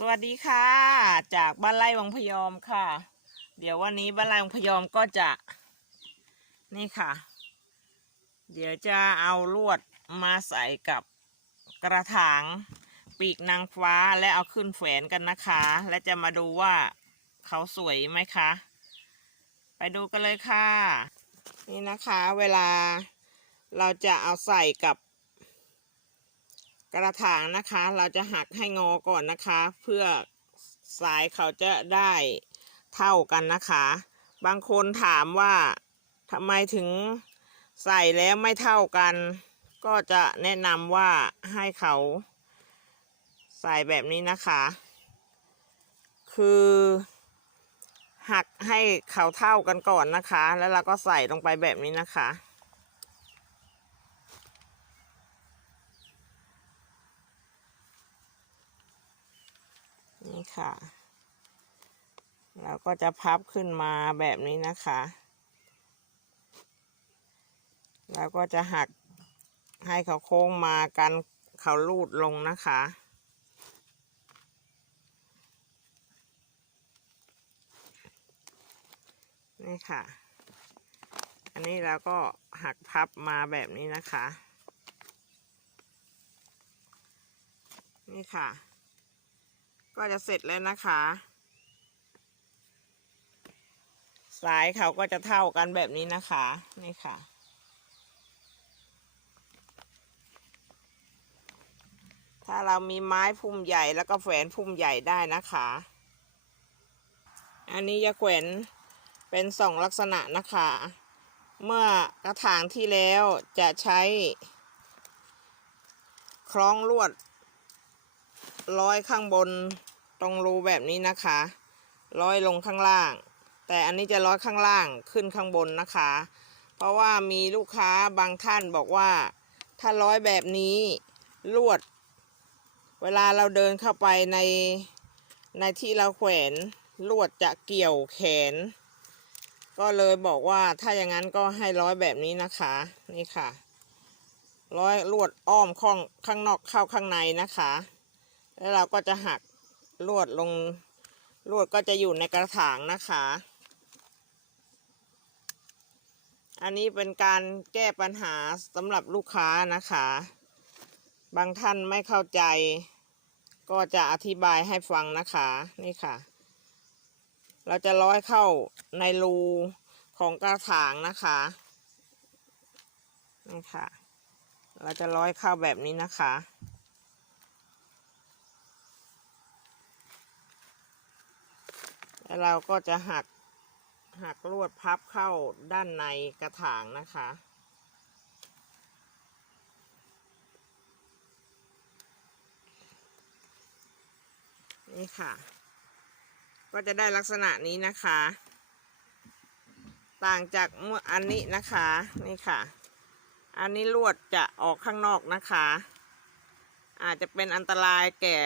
สวัสดีค่ะ จากบ้านไร่วังพยอมค่ะ เดี๋ยววันนี้บ้านไร่วังพยอมก็จะนี่ค่ะ เดี๋ยวจะเอาลวดมาใส่กับกระถางปีกนางฟ้าและเอาขึ้นแขวนกันนะคะ และจะมาดูว่าเขาสวยไหมคะ ไปดูกันเลยค่ะ นี่นะคะเวลาเราจะเอาใส่กับ กระถางนะคะ เราจะหักให้งอก่อนนะคะ เพื่อสายเขาจะได้เท่ากันนะคะ บางคนถามว่าทำไมถึงใส่แล้วไม่เท่ากัน ก็จะแนะนำว่าให้เขาใส่แบบนี้นะคะ คือหักให้เขาเท่ากันก่อนนะคะ แล้วเราก็ใส่ลงไปแบบนี้นะคะ นี่ค่ะเราก็จะพับขึ้นมาแบบนี้นะคะ แล้วก็จะหักให้เขาโค้งมากันเขาลูดลงนะคะนี่ค่ะ อันนี้เราก็หักพับมาแบบนี้นะคะ นี่ค่ะ ก็จะเสร็จแล้วนะคะ สายเขาก็จะเท่ากันแบบนี้นะคะ นี่ค่ะ ถ้าเรามีไม้พุ่มใหญ่แล้วก็แฝนพุ่มใหญ่ได้นะคะ อันนี้จะแขวนเป็นสองลักษณะนะคะ เมื่อกระถางที่แล้วจะใช้ คล้องลวดร้อยข้างบน ตรงรูแบบนี้นะคะ ร้อยลงข้างล่าง แต่อันนี้จะร้อยข้างล่างขึ้นข้างบนนะคะ เพราะว่ามีลูกค้าบางท่านบอกว่า ถ้าร้อยแบบนี้ลวด เวลาเราเดินเข้าไปในในที่เราแขวนลวดจะเกี่ยวแขน ก็เลยบอกว่าถ้าอย่างนั้นก็ให้ร้อยแบบนี้นะคะนี่ค่ะร้อยลวดอ้อมข้างข้างนอกเข้าข้างในนะคะ แล้วเราก็จะหัก ลวดลงลวดก็จะอยู่ในกระถางนะคะ อันนี้เป็นการแก้ปัญหาสำหรับลูกค้านะคะ บางท่านไม่เข้าใจ ก็จะอธิบายให้ฟังนะคะนี่ค่ะ เราจะร้อยเข้าในรูของกระถางนะคะนี่ค่ะ เราจะร้อยเข้าแบบนี้นะคะ แล้วเราก็จะหักหักลวดพับเข้าด้านในกระถางนะคะ นี่ค่ะ ก็จะได้ลักษณะนี้นะคะ ต่างจากเมื่ออันนี้นะคะ นี่ค่ะ อันนี้ลวดจะออกข้างนอกนะคะ อาจจะเป็นอันตรายแก่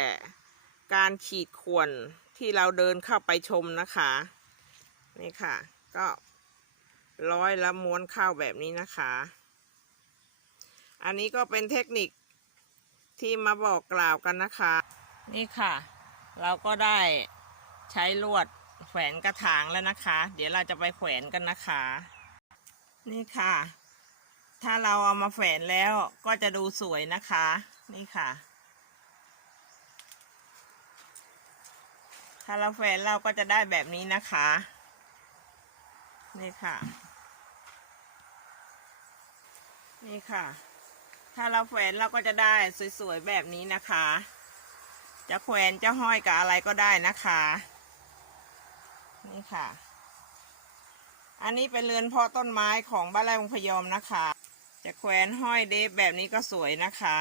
การขีดข่วน ที่เราเดินเข้าไปชมนะคะ นี่ค่ะ ก็ร้อยแล้วม้วนเข้าแบบนี้นะคะ อันนี้ก็เป็นเทคนิคที่มาบอกกล่าวกันนะคะ นี่ค่ะ เราก็ได้ใช้ลวดแขวนกระถางแล้วนะคะ เดี๋ยวเราจะไปแขวนกันนะคะ นี่ค่ะ ถ้าเราเอามาแขวนแล้วก็จะดูสวยนะคะ นี่ค่ะาเราแขวนเราก็จะได้แบบนี้นะคะ นี่ค่ะ นี่ค่ะ ถ้าเราแขวนเราก็จะได้สวยๆแบบนี้นะคะ จะแขวนจะห้อยกับอะไรก็ได้นะคะ นี่ค่ะ อันนี้เป็นเรือนเพาะต้นไม้ของบ้านไร่วงพยอมนะคะ จะแขวนห้อยเดฟแบบนี้ก็สวยนะคะ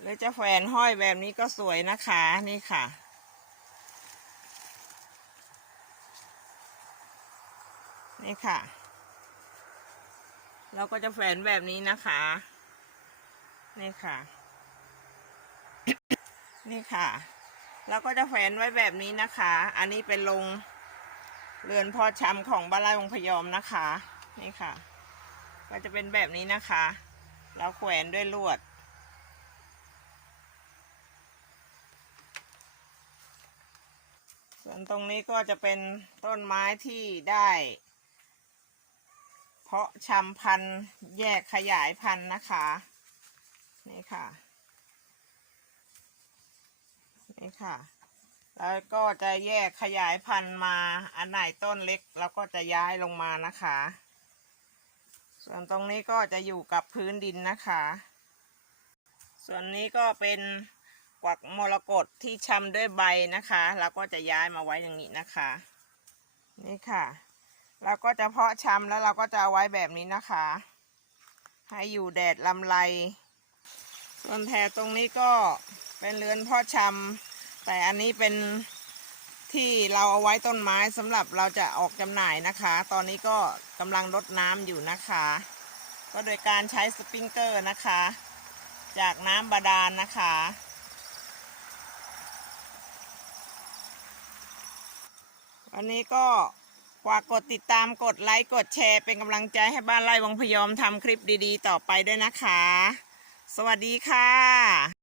หรือจะแขวนห้อยแบบนี้ก็สวยนะคะ นี่ค่ะ นี่ค่ะ เราก็จะแขวนแบบนี้นะคะ นี่ค่ะ นี่ค่ะ เราก็จะแขวนไว้แบบนี้นะคะ อันนี้เป็นลงเรือนพ่อช้ำของบ้านไร่วงพยอมนะคะ นี่ค่ะ ก็จะเป็นแบบนี้นะคะ เราแขวนด้วยลวดส่วนตรงนี้ก็จะเป็นต้นไม้ที่ได้ะชำพันธุ์แยกขยายพันธุ์นะคะ นี่ค่ะ นี่ค่ะ แล้วก็จะแยกขยายพันธุ์มา อันไหนต้นเล็กเราก็จะย้ายลงมานะคะ ส่วนตรงนี้ก็จะอยู่กับพื้นดินนะคะ ส่วนนี้ก็เป็นกวักมรกตที่ชำด้วยใบนะคะ เราก็จะย้ายมาไว้อย่างนี้นะคะ นี่ค่ะ เราก็จะเพาะชำแล้วเราก็จะเอาไว้แบบนี้นะคะ ให้อยู่แดดลำไรส่วนแถวตรงนี้ก็เป็นเรือนเพาะชำแต่อันนี้เป็นที่เราเอาไว้ต้นไม้สำหรับเราจะออกจำหน่ายนะคะ ตอนนี้ก็กำลังรดน้ำอยู่นะคะ ก็โดยการใช้สปริงเกอร์นะคะ จากน้ำบาดาลนนะคะ วันนี้ก็ ฝากกดติดตามกดไลค์กดแชร์เป็นกำลังใจให้บ้านไร่วังพยอมทำคลิปดีๆ ต่อไปด้วยนะคะ สวัสดีค่ะ